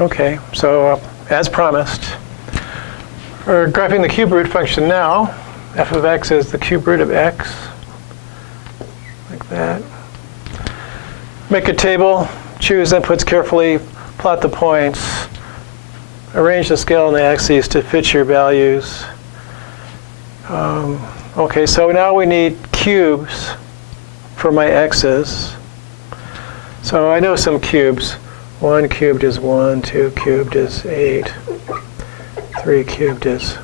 Okay, so as promised, we're graphing the cube root function now. F of x is the cube root of x, like that. Make a table, choose inputs carefully, plot the points, arrange the scale on the axes to fit your values. Okay, so now we need cubes for my x's. So I know some cubes. 1 cubed is 1, 2 cubed is 8, 3 cubed is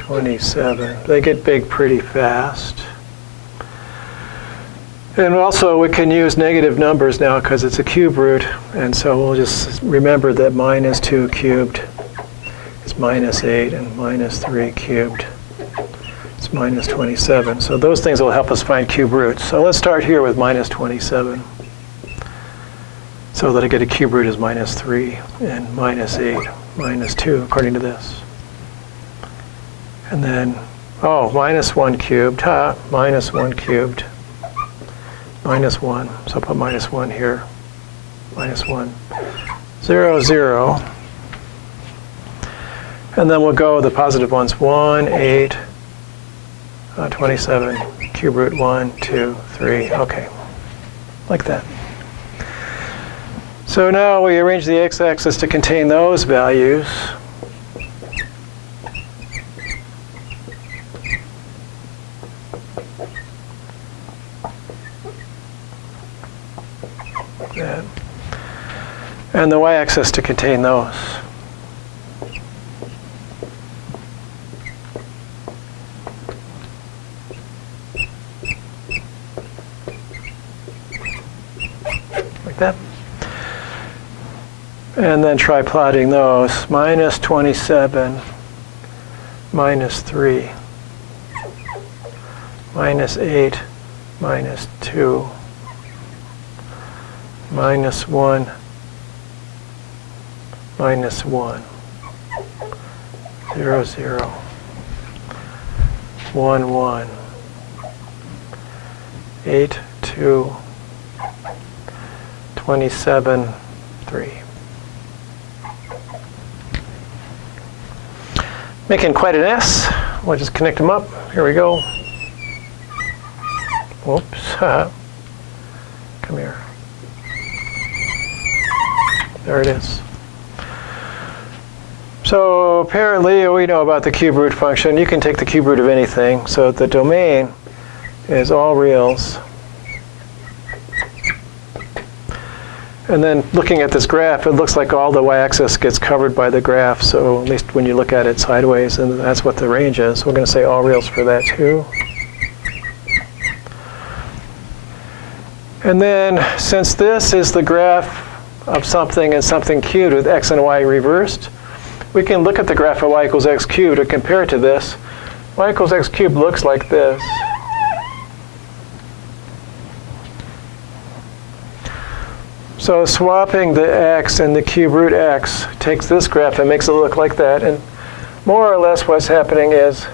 27. They get big pretty fast. And also we can use negative numbers now because it's a cube root, and so we'll just remember that minus 2 cubed is minus 8, and minus 3 cubed is minus 27. So those things will help us find cube roots. So let's start here with minus 27. So that I get a cube root is minus 3 and minus 8, minus 2 according to this. And then, minus 1 cubed, minus 1 cubed, minus 1. So I'll put minus 1 here, minus 1, 0, 0. And then we'll go the positive ones, 1, 8, 27, cube root 1, 2, 3, okay, like that. So now we arrange the x-axis to contain those values. That. And the y-axis to contain those. Like that. And then try plotting those. Minus 27, minus 3, minus 8, minus 2, minus 1, minus 1, 0, 0, 1, 1, 8, 2, 27, 3. Making quite an S. We'll just connect them up. Here we go. Whoops. Come here. There it is. So apparently we know about the cube root function. You can take the cube root of anything. So the domain is all reals. And then looking at this graph, it looks like all the y-axis gets covered by the graph, so at least when you look at it sideways, and that's what the range is. We're going to say all reals for that too. And then since this is the graph of something and something cubed with x and y reversed, we can look at the graph of y equals x cubed and compare it to this. Y equals x cubed looks like this. So swapping the x and the cube root x takes this graph and makes it look like that. And more or less what's happening is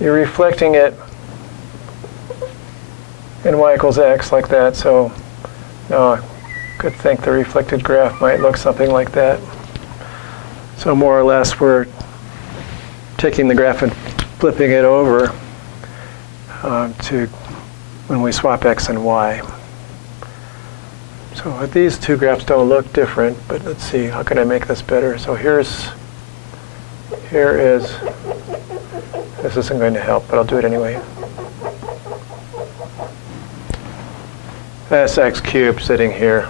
you're reflecting it in y equals x like that. So I could think the reflected graph might look something like that. So more or less we're taking the graph and flipping it over to when we swap x and y. So these two graphs don't look different, but let's see, how can I make this better? So here is, this isn't going to help, but I'll do it anyway. That's x cubed sitting here.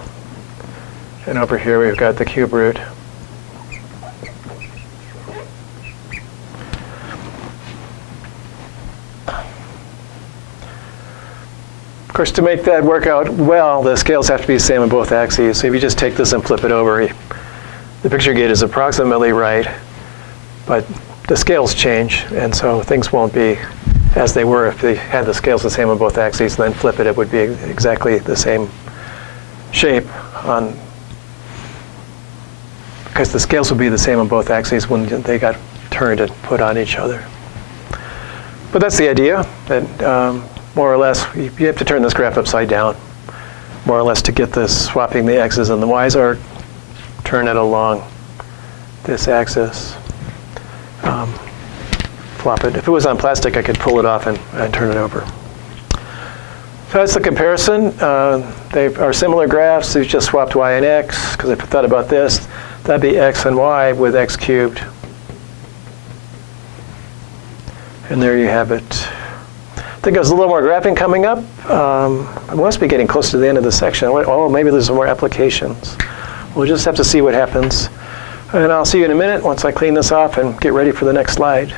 And over here we've got the cube root. Of course, to make that work out well, the scales have to be the same on both axes. So if you just take this and flip it over, the picture gate is approximately right, but the scales change, and so things won't be as they were if they had the scales the same on both axes, and then flip it, it would be exactly the same shape because the scales would be the same on both axes when they got turned and put on each other. But that's the idea, that more or less, you have to turn this graph upside down, more or less to get this swapping the x's and the y's, or turn it along this axis. Flop it. If it was on plastic, I could pull it off and turn it over. So that's the comparison. They are similar graphs. We've just swapped y and x, because if I thought about this, that'd be x and y with x cubed. And there you have it. I think there's a little more graphing coming up. I must be getting close to the end of the section. Oh, maybe there's some more applications. We'll just have to see what happens. And I'll see you in a minute once I clean this off and get ready for the next slide.